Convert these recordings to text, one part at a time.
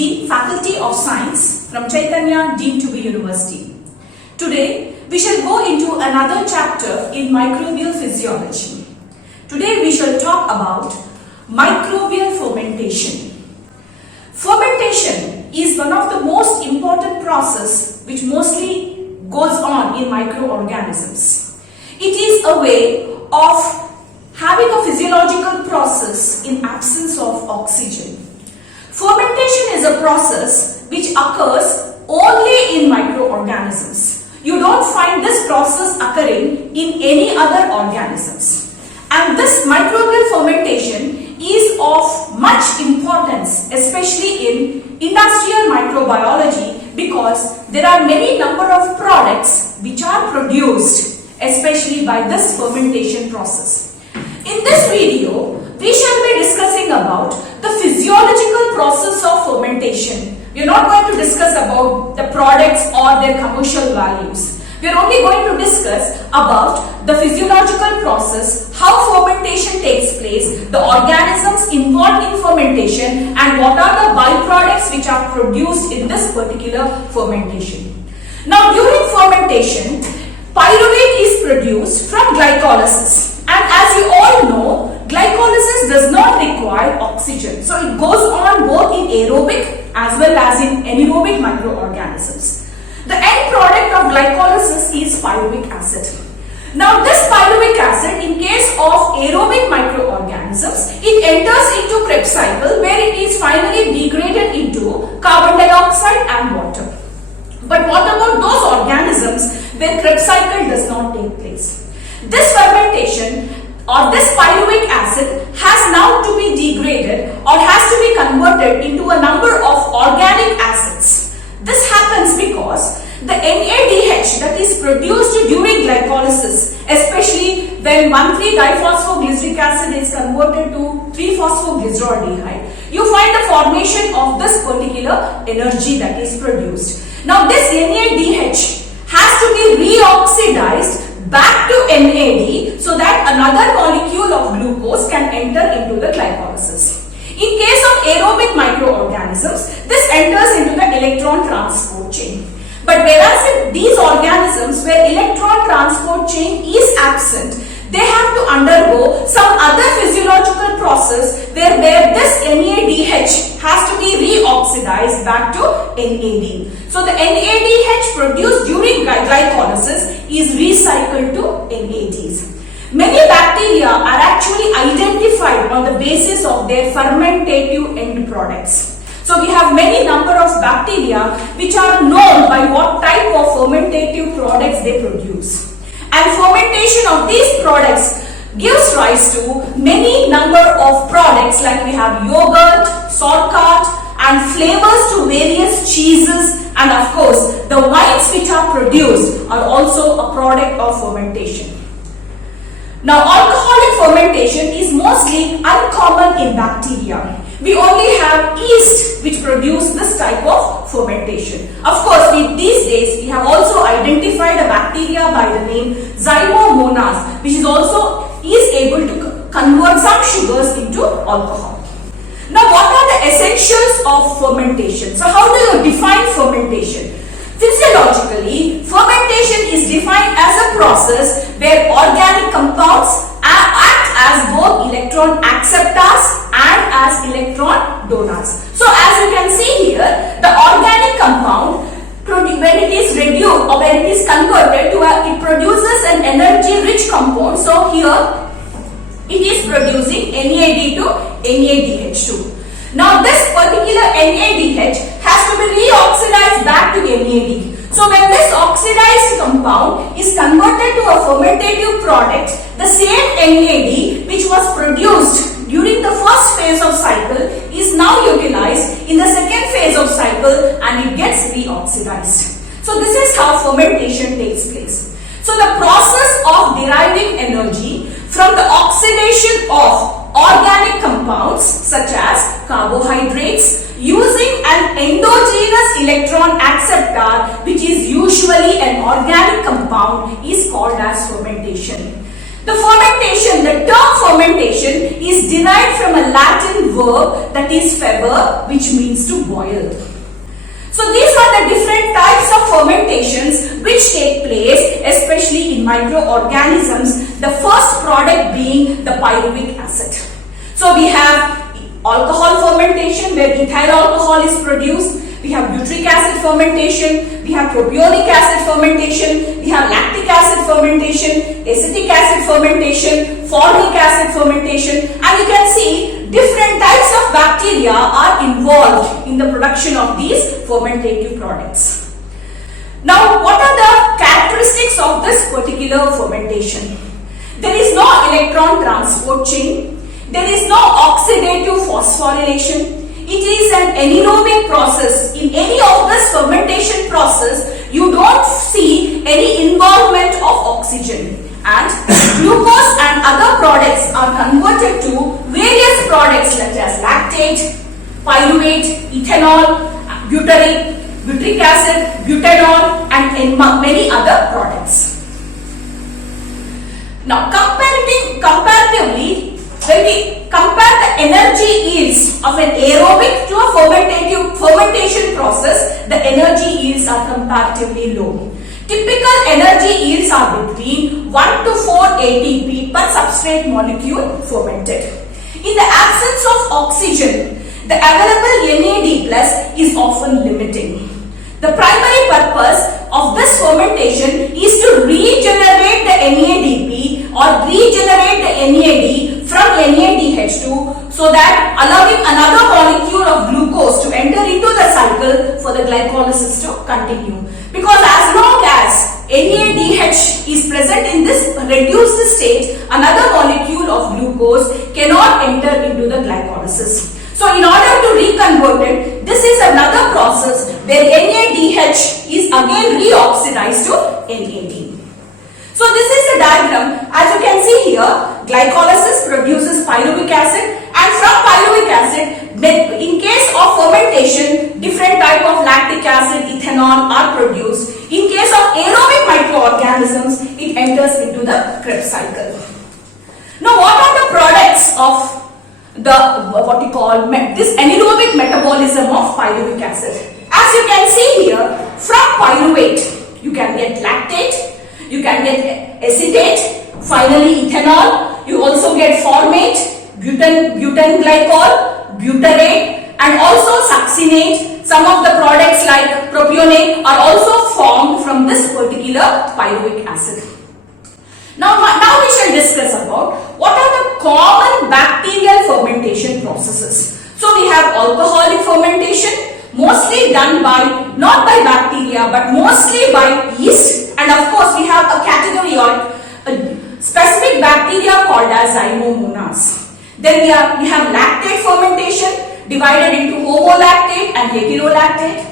Dean, Faculty of Science from Chaitanya Deemed to be University. Today, we shall go into another chapter in microbial physiology. Today, we shall talk about microbial fermentation. Fermentation is one of the most important process which mostly goes on in microorganisms. It is a way of having a physiological process in absence of oxygen. Fermentation is a process which occurs only in microorganisms. You don't find this process occurring in any other organisms. And this microbial fermentation is of much importance, especially in industrial microbiology, because there are many number of products which are produced, especially by this fermentation process. In this video, we shall be discussing about the physiological process of fermentation. We are not going to discuss about the products or their commercial values. We are only going to discuss about the physiological process, how fermentation takes place, the organisms involved in fermentation, and what are the byproducts which are produced in this particular fermentation. Now, during fermentation, pyruvate is produced from glycolysis. And as you all know, glycolysis does not require oxygen. So it goes on both in aerobic as well as in anaerobic microorganisms. The end product of glycolysis is pyruvic acid. Now this pyruvic acid, in case of aerobic microorganisms, it enters into Krebs cycle where it is finally degraded into carbon dioxide and water. But what about those organisms where Krebs cycle does not take place? This fermentation or this pyruvic acid has now to be degraded or has to be converted into a number of organic acids. This happens because the NADH that is produced during glycolysis, especially when 1,3-diphosphoglyceric acid is converted to 3-phosphoglyceraldehyde, you find the formation of this particular energy that is produced. Now this NADH has to be reoxidized back to NAD so that another molecule of glucose can enter into the glycolysis. In case of aerobic microorganisms, this enters into the electron transport chain. But whereas in these organisms where electron transport chain is absent, they have to undergo some other physiological process where this NADH has to be reoxidized back to NAD. So the NADH produced during glycolysis is recycled to NADs. Many bacteria are actually identified on the basis of their fermentative end products. So we have many number of bacteria which are known by what type of fermentative products they produce. And fermentation of these products gives rise to many number of products like we have yogurt, sauerkraut, and flavors to various cheeses, and of course the wines which are produced are also a product of fermentation. Now alcoholic fermentation is mostly uncommon in bacteria. We only have yeast which produce this type of fermentation. Of course, these days we have also identified a bacteria by the name Zymomonas, which is able to convert some sugars into alcohol. Now, what are the essentials of fermentation? So, how do you define fermentation? Physiologically, fermentation is defined as a process where organic compounds act as both electron acceptors and as electron donors. So as you can see here, the organic compound, when it is reduced or when it is converted to it produces an energy rich compound. So here it is producing NAD to NADH2. Now this particular NADH has to be reoxidized back to NAD. So when this oxidized compound is converted to a fermentative product, the same NAD which was produced during the first phase of cycle is now utilized in the second phase of cycle and it gets reoxidized. So this is how fermentation takes place. So the process of deriving energy from the oxidation of organic compounds such as carbohydrates using an endogenous electron acceptor, which is usually an organic compound, is called as fermentation. The term fermentation is derived from a Latin verb that is feber, which means to boil. So these are the different types of fermentations which take place especially in microorganisms, the first product being the pyruvic acid. So we have alcohol fermentation where ethyl alcohol is produced. We have butyric acid fermentation, we have propionic acid fermentation, we have lactic acid fermentation, acetic acid fermentation, formic acid fermentation, and you can see different types of bacteria are involved in the production of these fermentative products. Now, what are the characteristics of this particular fermentation? There is no electron transport chain, there is no oxidative phosphorylation. It is an anaerobic process. In any of this fermentation process, you don't see any involvement of oxygen, and glucose and other products are converted to various products such as lactate, pyruvate, ethanol, butyric acid, butanol, and many other products. Now, comparatively, when we compare the energy yields of an aerobic to a fermentation process, the energy yields are comparatively low. Typical energy yields are between 1 to 4 ATP per substrate molecule fermented. In the absence of oxygen, the available NAD plus is often limiting. The primary purpose of this fermentation is to regenerate the NADP or regenerate the NAD from NADH2 so that allowing another molecule of glucose to enter into the cycle for the glycolysis to continue. Because as long as NADH is present in this reduced state, another molecule of glucose cannot enter into the glycolysis. So in order to reconvert it, this is another process where NADH is again reoxidized to NAD. So this is the diagram. As you can see here, glycolysis produces pyruvic acid, and from pyruvic acid, in case of fermentation, different type of lactic acid, ethanol are produced. In case of aerobic microorganisms, it enters into the Krebs cycle. Now, what are the products of this anaerobic metabolism of pyruvic acid? As you can see here, from pyruvate, you can get lactate, you can get acetate, finally ethanol, you also get formate, butane glycol, butyrate, and also succinate. Some of the products like propionate are also formed from this particular pyruvic acid. Now we shall discuss about what are the common bacterial fermentation processes. So we have alcoholic fermentation, mostly done by, not by bacteria, but mostly by yeast, and of course we have a category or a specific bacteria called as zymomonas. Then we have lactate fermentation divided into homolactate and heterolactate.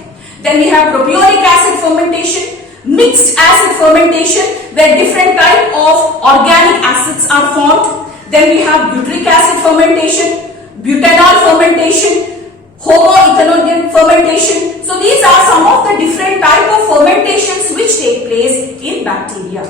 Then we have propionic acid fermentation, mixed acid fermentation where different type of organic acids are formed. Then we have butyric acid fermentation, butanol fermentation, homoethanogen fermentation. So these are some of the different type of fermentations which take place in bacteria.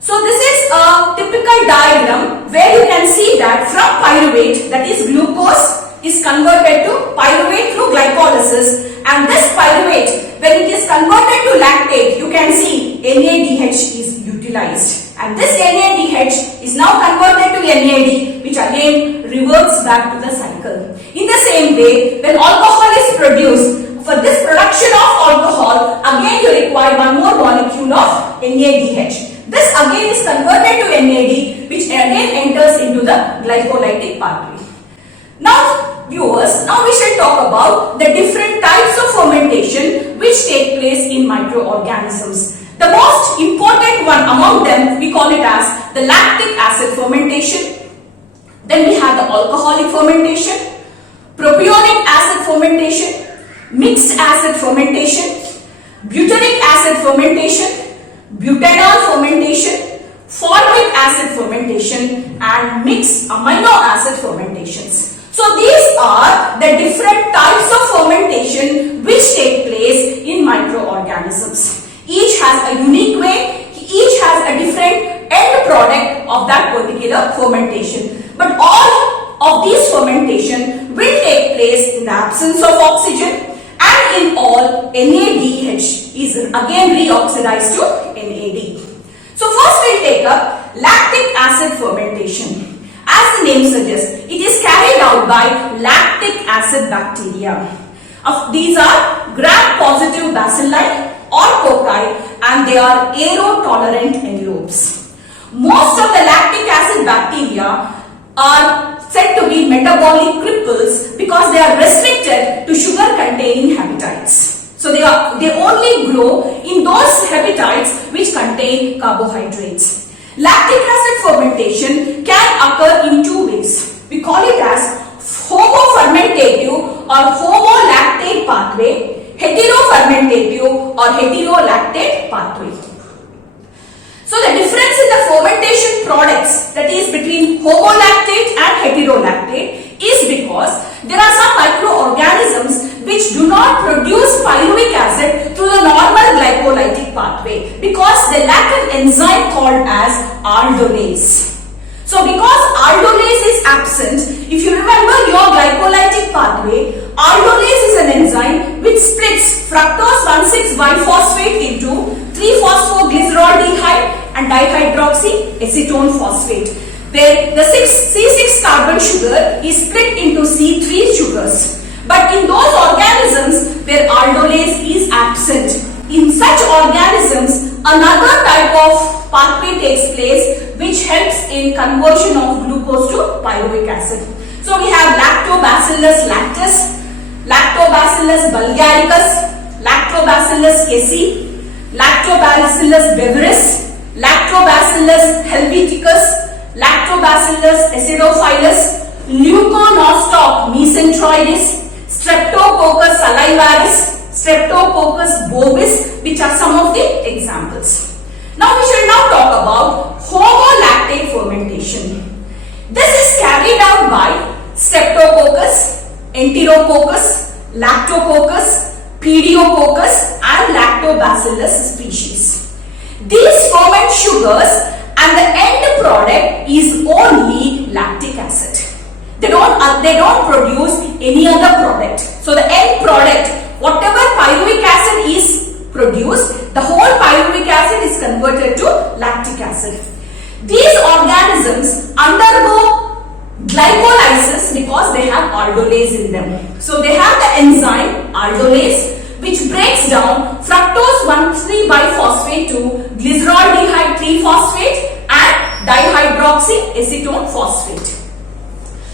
So this is a typical diagram where you can see that from pyruvate, that is glucose, is converted to pyruvate through glycolysis, and this pyruvate, when it is converted to lactate, you can see NADH is utilized, and this NADH is now converted to NAD, which again reverts back to the cycle. In the same way, when alcohol is produced, for this production of alcohol, again you require one more molecule of NADH. This again is converted to NAD, which again enters into the glycolytic pathway. Now viewers, now we shall talk about the different types of fermentation which take place in microorganisms. The most important one among them, we call it as the lactic acid fermentation. Then we have the alcoholic fermentation, propionic acid fermentation, mixed acid fermentation, butyric acid fermentation, butanol fermentation, formic acid fermentation, and mixed amino acid fermentations. So these are the different types of fermentation which take place in microorganisms. Each has a unique way, each has a different end product of that particular fermentation. But all of these fermentation will take place in the absence absence of oxygen, and in all NADH is again reoxidized to NAD. So first we'll take up lactic acid fermentation. As the name suggests, it is carried out by lactic acid bacteria. These are gram-positive bacilli or cocci, and they are aerotolerant anaerobes. Most of the lactic acid bacteria are said to be metabolic cripples because they are restricted to sugar-containing hepatides. So they only grow in those hepatides which contain carbohydrates. Lactic acid fermentation can occur in two ways. We call it as homofermentative or homolactate pathway, heterofermentative or heterolactate pathway. So the difference in the fermentation products, that is between homolactate and heterolactate, is because there are some microorganisms which do not produce pyruvic acid through the normal glycolytic pathway because they lack an enzyme called as aldolase. So because aldolase is absent, if you remember your glycolytic pathway, aldolase is an enzyme which splits fructose 1,6-biphosphate into 3-phosphoglyceraldehyde and dihydroxyacetone phosphate, where the C6 carbon sugar is split into C3 sugars. But in those organisms where aldolase is absent, in such organisms another type of pathway takes place which helps in conversion of glucose to pyruvic acid. So we have Lactobacillus lactis, Lactobacillus bulgaricus, Lactobacillus casei, Lactobacillus beveris, Lactobacillus helveticus, Lactobacillus acidophilus, Leuconostoc mesenteroides, Streptococcus salivarius, Streptococcus bovis, which are some of the examples. Now we shall now talk about homolactate fermentation. This is carried out by Streptococcus, Enterococcus, Lactococcus, Pediococcus and Lactobacillus species. These ferment sugars and the end product is only lactic acid. They don't produce any other product. So the end product, whatever pyruvic acid is produced, the whole pyruvic acid is converted to lactic acid. These organisms undergo glycolysis because they have aldolase in them. So they have the enzyme aldolase which breaks down fructose 1,3-biphosphate to glyceraldehyde 3-phosphate and dihydroxyacetone phosphate.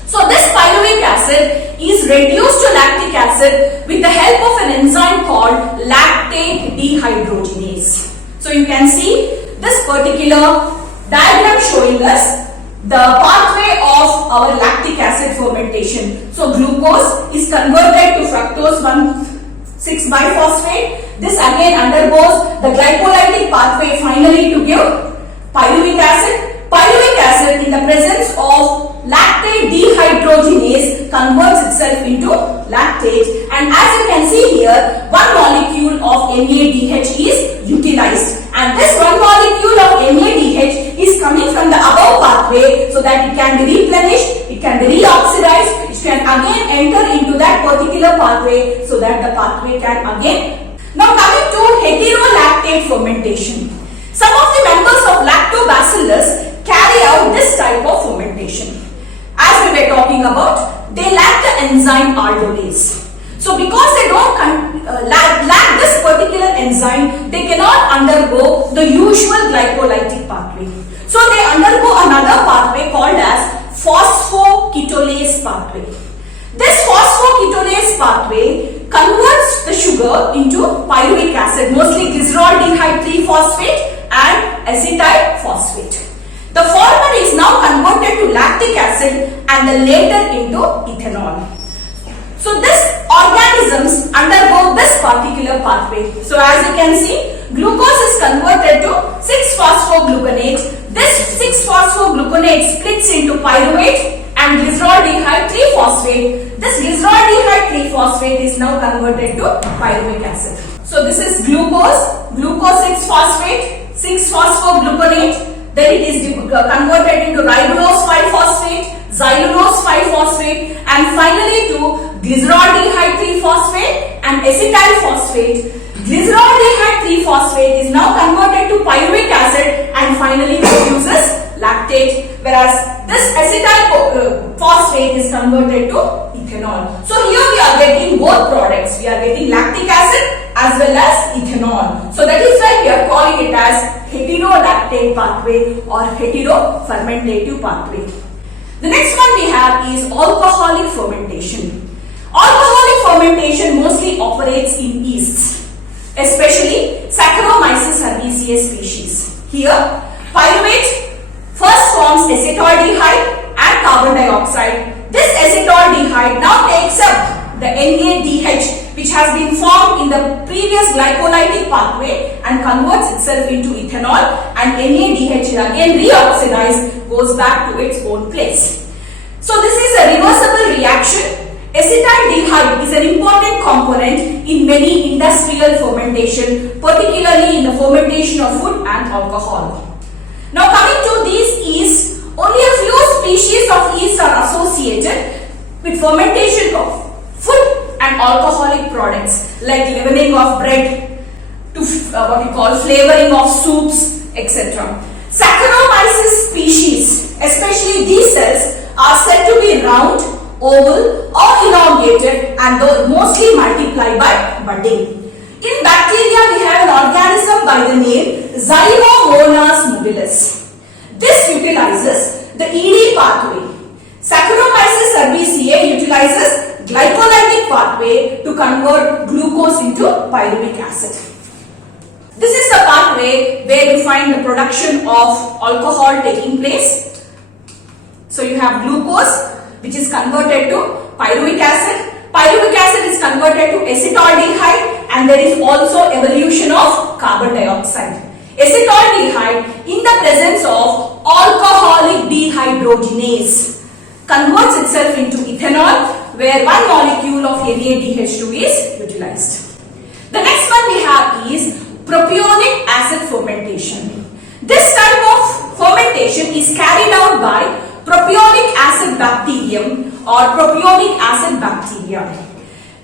So this pyruvic acid is reduced to lactic acid with the help of an enzyme called lactate dehydrogenase. So you can see this particular diagram showing us the pathway of our lactic acid fermentation. So glucose is converted to fructose 1,6-biphosphate. This again undergoes the glycolytic pathway finally to give pyruvic acid. Pyruvic acid in the presence of lactate dehydrogenase converts itself into lactate, and as you can see here, one molecule of NADH is utilized, and this one molecule of NADH is coming from the above pathway so that it can be replenished, it can be reoxidized, it can again enter into that particular pathway so that the pathway can again. Now coming to heterolactate fermentation. Some of the members of Lactobacillus carry out this type of fermentation. As we were talking about, they lack the enzyme aldolase. So because they don't lack this particular enzyme, they cannot undergo the usual glycolytic pathway. So they undergo another pathway called as phosphoketolase pathway. This phosphoketolase pathway converts the sugar into pyruvic acid, mostly glyceraldehyde 3-phosphate and acetyl phosphate. The former is now converted to lactic acid and the later into ethanol. So these organisms undergo this particular pathway. So as you can see, glucose is converted to 6-phosphogluconate. This 6-phosphogluconate splits into pyruvate and glyceraldehyde 3-phosphate. This glyceraldehyde 3-phosphate is now converted to pyruvic acid. So this is glucose 6-phosphate, 6-phosphogluconate. Then it is converted into ribulose 5-phosphate, xylulose 5-phosphate, and finally to glyceraldehyde 3-phosphate and acetyl phosphate. Glyceraldehyde 3-phosphate is now converted to pyruvic acid and finally produces lactate, whereas this acetyl phosphate is converted to ethanol. So here we are getting both products. We are getting lactic acid as well as ethanol. So that is why we are calling it as heterolactate pathway or heterofermentative pathway. The next one we have is alcoholic fermentation. Alcoholic fermentation mostly operates in yeasts, especially Saccharomyces cerevisiae species. Here, pyruvate first forms acetaldehyde and carbon dioxide. This acetaldehyde now takes up the NADH which has been formed in the previous glycolytic pathway and converts itself into ethanol, and NADH is again reoxidized, goes back to its own place. So this is a reversible reaction. Acetaldehyde is an important component in many industrial fermentation, particularly in the fermentation of food and alcohol. Now coming to these yeasts, only a few species of yeast are associated with fermentation of food and alcoholic products like leavening of bread, to what we call flavoring of soups, etc. Saccharomyces species, especially these cells, are said to be round, oval or elongated and mostly multiply by budding. In bacteria, we have an organism by the name Xylomonas mobilis. This utilizes the ED pathway. Saccharomyces cerevisiae utilizes glycolytic pathway to convert glucose into pyruvic acid. This is the pathway where you find the production of alcohol taking place. So you have glucose which is converted to pyruvic acid. Pyruvic acid is converted to acetaldehyde and there is also evolution of carbon dioxide. Acetaldehyde in the presence of alcoholic dehydrogenase converts itself into ethanol where one molecule of NADH2 is utilized. The next one we have is propionic acid fermentation. This type of fermentation is carried out by propionic acid bacterium or propionic acid bacteria.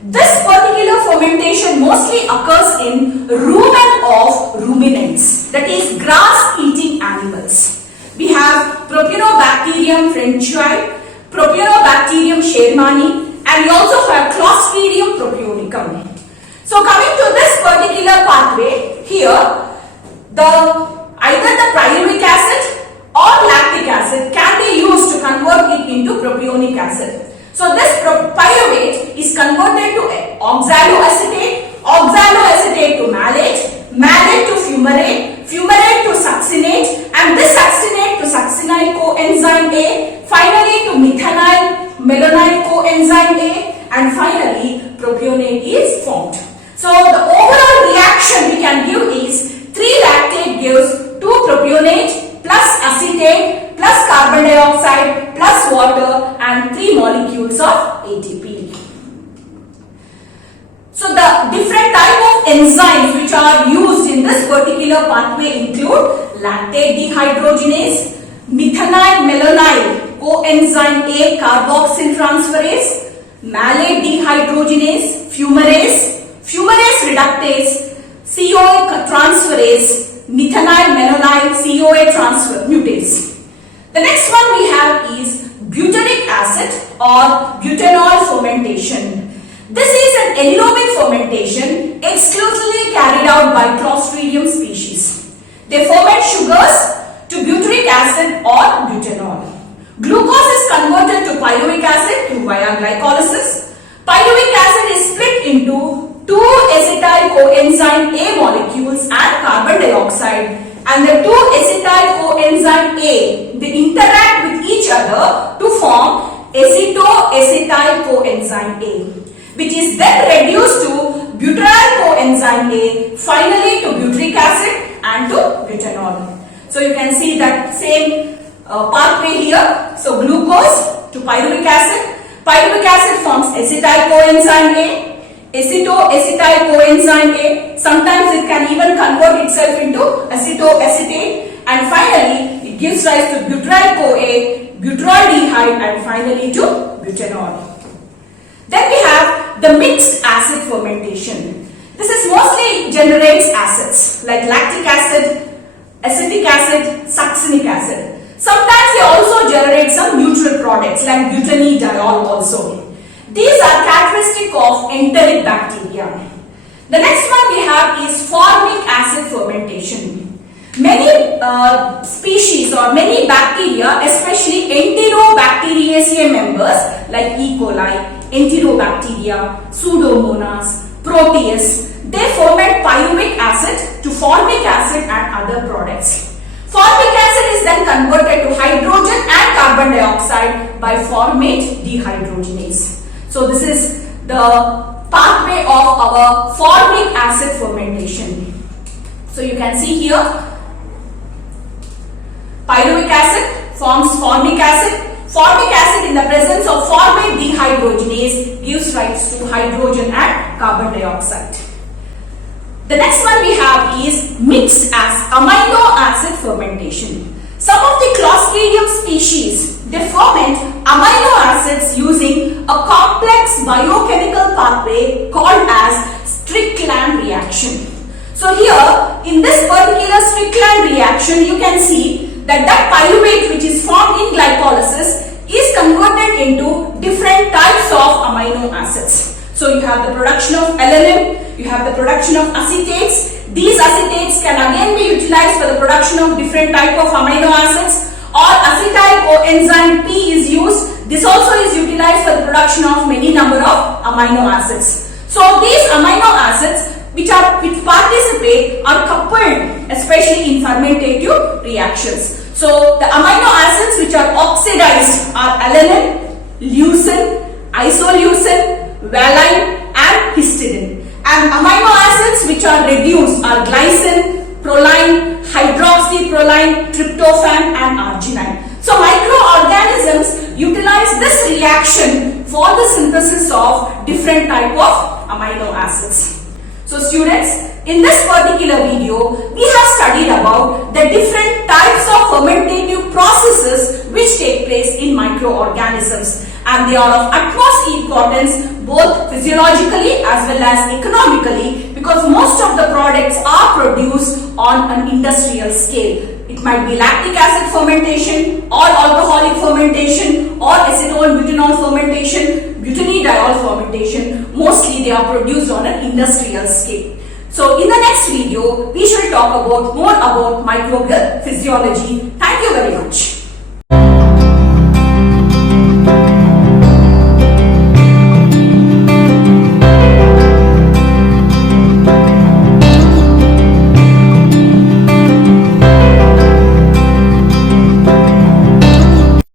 This particular fermentation mostly occurs in rumen of ruminants, that is grass eating animals. We have Propionobacterium frenchii, Propionobacterium shermani, and we also have Clostridium propionicum. So coming to this particular pathway, here either the pyruvic acid or lactic acid can be used to convert it into propionic acid. So this pyruvate is converted to oxaloacetate, oxaloacetate to malate, malate to fumarate, fumarate to succinate, and this succinate to succinyl coenzyme A, finally to methanol malonyl coenzyme A, and finally propionate is formed. So the overall reaction we can give is 3-lactate gives 2-propionate plus acetate plus carbon dioxide plus water and 3 molecules of ATP. So the different type of enzymes which are used in this particular pathway include lactate dehydrogenase, methanol malonyl coenzyme A carboxyl transferase, malate dehydrogenase, fumarase, fumarase reductase, CoA transferase, methanol malonyl CoA transfer mutase. The next one we have is butyric acid or butanol fermentation. This is an anaerobic fermentation exclusively carried out by Clostridium species. They ferment sugars to butyric acid or butanol. Glucose is converted to pyruvic acid via glycolysis. Pyruvic acid is split into 2 acetyl coenzyme A molecules and carbon dioxide, and the 2 acetyl coenzyme A they interact with each other to form acetoacetyl coenzyme A, which is then reduced to butyryl coenzyme A, finally to butyric acid and to butanol. So you can see that same pathway here. So glucose to pyruvic acid. Pyruvic acid forms acetyl coenzyme A, acetoacetyl coenzyme A. Sometimes it can even convert itself into acetoacetate, and finally it gives rise to butyryl CoA, butyraldehyde, and finally to butanol. Then we have the mixed acid fermentation. This is mostly generates acids like lactic acid, acetic acid, succinic acid. Sometimes they also generate some neutral products like butanediol also. These are characteristic of enteric bacteria. The next one we have is formic acid fermentation. Many species or many bacteria, especially Enterobacteriaceae members like E. coli, Enterobacteria, Pseudomonas, Proteus, they ferment pyruvic acid to formic acid and other products. Formic acid is then converted to hydrogen and carbon dioxide by formate dehydrogenase. So this is the pathway of our formic acid fermentation. So you can see here, pyruvic acid forms formic acid. Formic acid in the presence of formate dehydrogenase gives rise to hydrogen and carbon dioxide. The next one we have is mixed amino acid fermentation. Some of the Clostridium species, they ferment amino acids using a complex biochemical pathway called as Strickland reaction. So here in this particular Strickland reaction, you can see that pyruvate which is formed in glycolysis is converted into different types of amino acids. So you have the production of alanine, you have the production of acetates. These acetates can again be utilized for the production of different type of amino acids, or acetyl coenzyme P is used. This also is utilized for the production of many number of amino acids. So these amino acids which participate are coupled especially in fermentative reactions. So the amino acids which are oxidized are alanine, leucine, isoleucine, valine and histidine. And amino acids which are reduced are glycine, proline, hydroxyproline, tryptophan and arginine. So microorganisms utilize this reaction for the synthesis of different type of amino acids. So students, in this particular video, we have studied about the different types of fermentative processes which take place in microorganisms, and they are of utmost importance both physiologically as well as economically, because most of the products are produced on an industrial scale. It might be lactic acid fermentation or alcoholic fermentation or acetone-butanol fermentation, butanediol fermentation. Mostly they are produced on an industrial scale. So in the next video, we shall talk more about microbial physiology. Thank you very much.